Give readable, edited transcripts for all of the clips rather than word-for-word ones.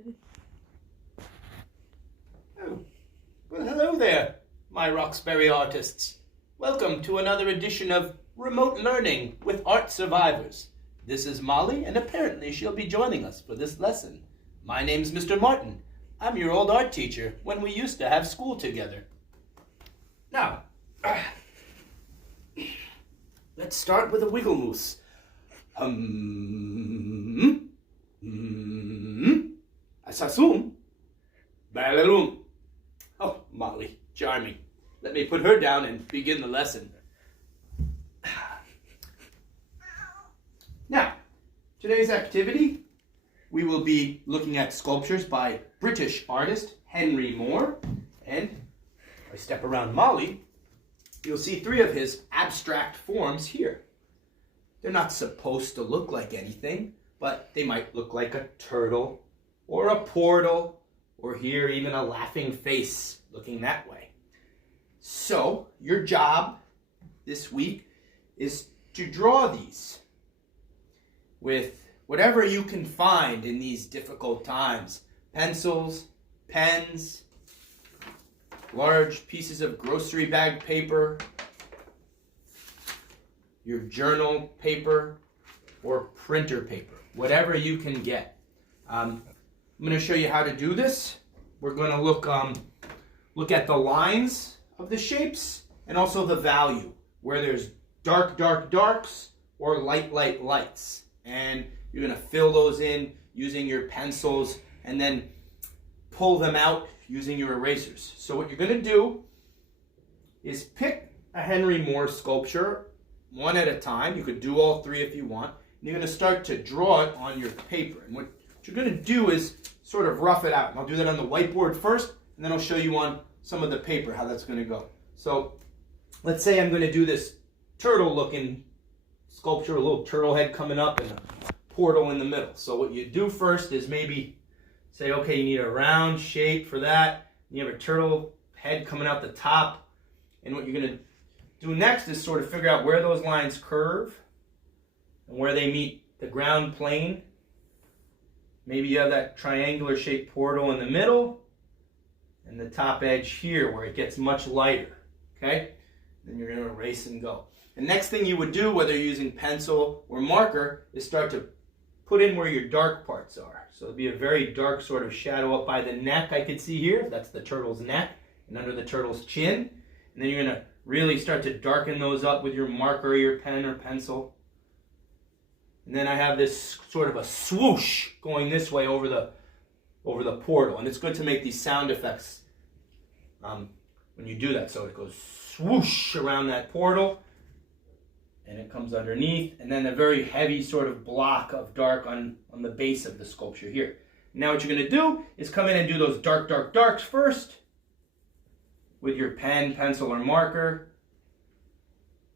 Oh, well, hello there, my Roxbury artists. Welcome to another edition of Remote Learning with Art Survivors. This is Molly, and apparently she'll be joining us for this lesson. My name's Mr. Martin. I'm your old art teacher when we used to have school together. Now, let's start with a wiggle moose. Asasum, balaloom. Oh, Molly, charming. Let me put her down and begin the lesson. Now, today's activity, we will be looking at sculptures by British artist Henry Moore. And if I step around Molly, you'll see three of his abstract forms here. They're not supposed to look like anything, but they might look like a turtle or a portal, or here even a laughing face looking that way. So, your job this week is to draw these with whatever you can find in these difficult times. Pencils, pens, large pieces of grocery bag paper, your journal paper, or printer paper, whatever you can get. I'm going to show you how to do this. We're going to look at the lines of the shapes and also the value, where there's dark, dark, darks or light, light, lights. And you're going to fill those in using your pencils and then pull them out using your erasers. So what you're going to do is pick a Henry Moore sculpture one at a time. You could do all three if you want. And you're going to start to draw it on your paper. And what you're going to do is sort of rough it out. And I'll do that on the whiteboard first, and then I'll show you on some of the paper how that's going to go. So let's say I'm going to do this turtle-looking sculpture, a little turtle head coming up and a portal in the middle. So what you do first is maybe say, okay, you need a round shape for that. You have a turtle head coming out the top. And what you're going to do next is sort of figure out where those lines curve and where they meet the ground plane. Maybe you have that triangular shaped portal in the middle and the top edge here where it gets much lighter. Okay? Then you're going to erase and go. The next thing you would do, whether you're using pencil or marker, is start to put in where your dark parts are. So it'll be a very dark sort of shadow up by the neck I could see here. That's the turtle's neck, and under the turtle's chin. And then you're going to really start to darken those up with your marker or your pen or pencil. And then I have this sort of a swoosh going this way over the portal. And it's good to make these sound effects when you do that. So it goes swoosh around that portal, and it comes underneath, and then a very heavy sort of block of dark on the base of the sculpture here. Now what you're going to do is come in and do those dark, dark, darks first with your pen, pencil, or marker,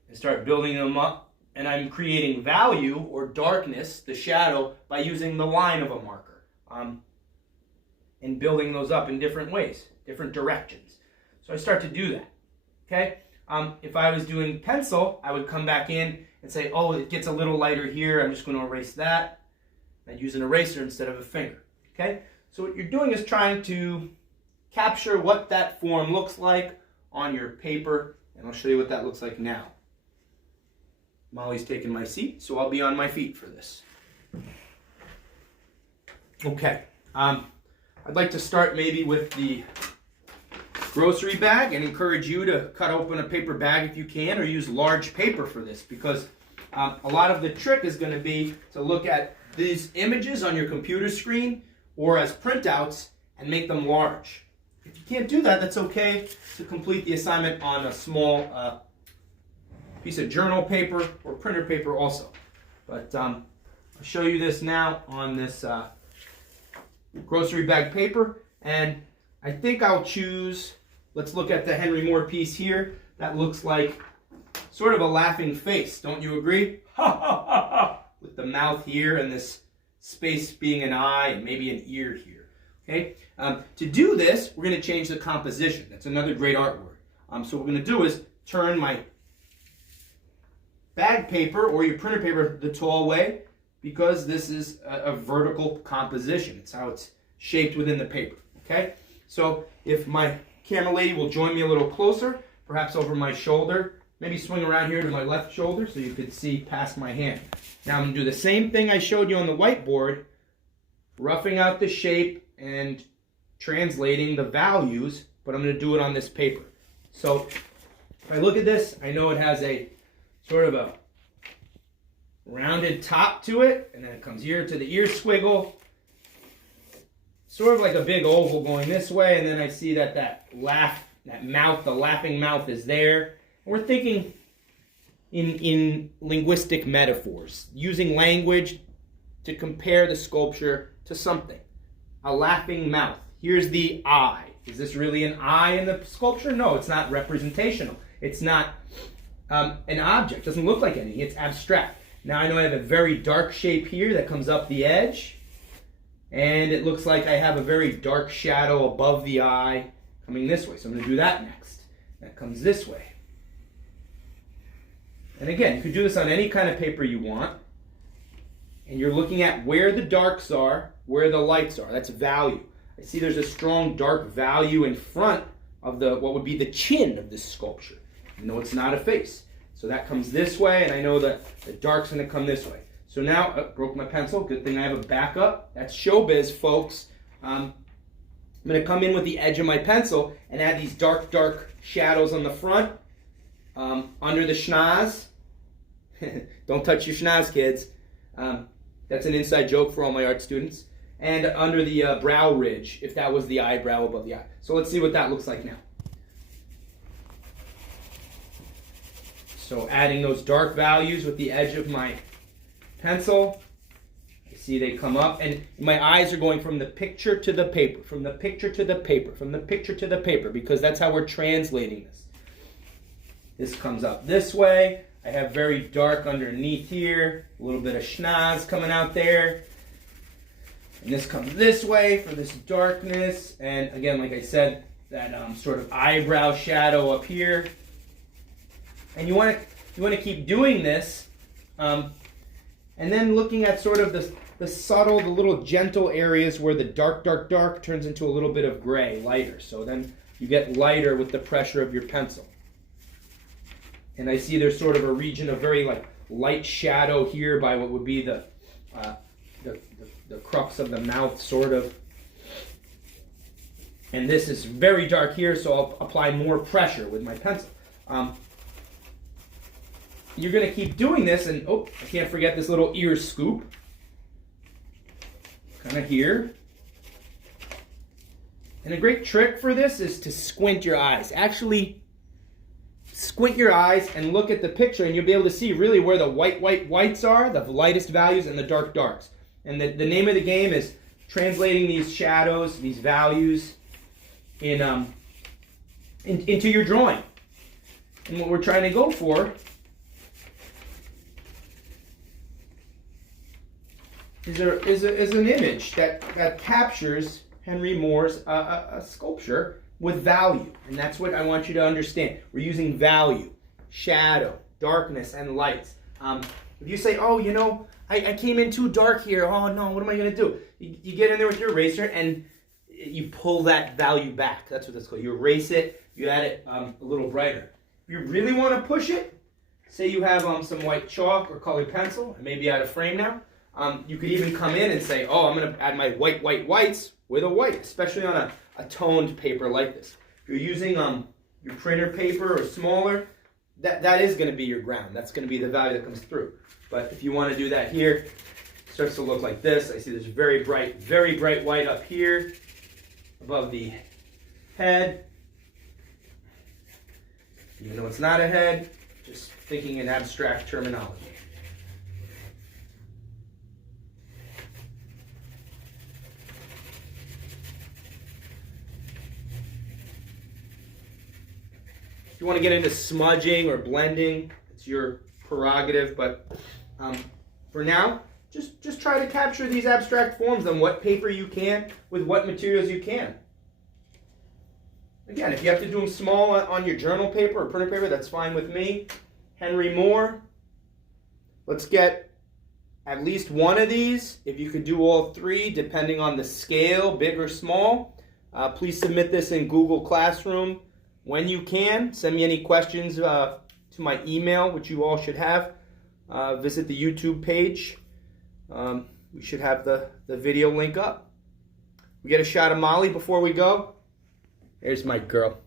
and start building them up. And I'm creating value or darkness, the shadow, by using the line of a marker and building those up in different ways, different directions. So I start to do that. Okay? If I was doing pencil, I would come back in and say, oh, it gets a little lighter here. I'm just going to erase that. I'd use an eraser instead of a finger. Okay? So what you're doing is trying to capture what that form looks like on your paper, and I'll show you what that looks like now. Molly's taking my seat, so I'll be on my feet for this. Okay. I'd like to start maybe with the grocery bag and encourage you to cut open a paper bag if you can, or use large paper for this, because a lot of the trick is going to be to look at these images on your computer screen or as printouts and make them large. If you can't do that, that's okay to complete the assignment on a small piece of journal paper or printer paper also. But I'll show you this now on this grocery bag paper, and I think I'll choose, let's look at the Henry Moore piece here. That looks like sort of a laughing face, don't you agree? Ha ha ha ha! With the mouth here and this space being an eye and maybe an ear here. Okay? To do this, we're going to change the composition. That's another great art word. So what we're going to do is turn my bag paper or your printer paper the tall way, because this is a vertical composition. It's how it's shaped within the paper, okay? So if my camera lady will join me a little closer, perhaps over my shoulder, maybe swing around here to my left shoulder so you could see past my hand. Now I'm going to do the same thing I showed you on the whiteboard, roughing out the shape and translating the values, but I'm going to do it on this paper. So if I look at this, I know it has a sort of a rounded top to it, and then it comes here to the ear squiggle, sort of like a big oval going this way, and then I see that that mouth, the laughing mouth is there. And we're thinking in linguistic metaphors, using language to compare the sculpture to something. A laughing mouth. Here's the eye. Is this really an eye in the sculpture? No, it's not representational. It's not an object. It doesn't look like anything. It's abstract. Now I know I have a very dark shape here that comes up the edge. And it looks like I have a very dark shadow above the eye coming this way. So I'm going to do that next. That comes this way. And again, you could do this on any kind of paper you want. And you're looking at where the darks are, where the lights are. That's value. I see there's a strong dark value in front of what would be the chin of this sculpture. I know it's not a face. So that comes this way, and I know that the dark's going to come this way. So now, broke my pencil. Good thing I have a backup. That's showbiz, folks. I'm going to come in with the edge of my pencil and add these dark, dark shadows on the front, under the schnoz. Don't touch your schnoz, kids. That's an inside joke for all my art students. And under the brow ridge, if that was the eyebrow above the eye. So let's see what that looks like now. So adding those dark values with the edge of my pencil. You see they come up, and my eyes are going from the picture to the paper, from the picture to the paper, from the picture to the paper, because that's how we're translating this. This comes up this way. I have very dark underneath here, a little bit of schnoz coming out there. And this comes this way for this darkness. And again, like I said, that sort of eyebrow shadow up here. And you want to keep doing this, and then looking at sort of the subtle, the little gentle areas where the dark, dark, dark turns into a little bit of gray, lighter. So then you get lighter with the pressure of your pencil. And I see there's sort of a region of very light shadow here by what would be the crux of the mouth, sort of. And this is very dark here, so I'll apply more pressure with my pencil. You're going to keep doing this, and I can't forget this little ear scoop. Kind of here. And a great trick for this is to squint your eyes. Actually, squint your eyes and look at the picture, and you'll be able to see really where the whites are, the lightest values, and the dark darks. And the name of the game is translating these shadows, these values, into your drawing. And what we're trying to go for is an image that captures Henry Moore's a sculpture with value. And that's what I want you to understand. We're using value, shadow, darkness, and lights. If you say, oh, you know, I came in too dark here. Oh, no, what am I going to do? You get in there with your eraser, and you pull that value back. That's what that's called. You erase it. You add it a little brighter. If you really want to push it, say you have some white chalk or colored pencil, and maybe out of frame now. You could even come in and say, oh, I'm going to add my whites with a white, especially on a toned paper like this. If you're using your printer paper or smaller, that is going to be your ground. That's going to be the value that comes through. But if you want to do that here, it starts to look like this. I see there's very bright white up here above the head. Even though it's not a head, just thinking in abstract terminology. If you want to get into smudging or blending, it's your prerogative, but for now, just try to capture these abstract forms on what paper you can, with what materials you can. Again, if you have to do them small on your journal paper or printer paper, that's fine with me. Henry Moore. Let's get at least one of these. If you could do all three, depending on the scale, big or small, please submit this in Google Classroom when you can. Send me any questions to my email, which you all should have. Visit the YouTube page. We should have the video link up. We get a shot of Molly before we go. There's my girl.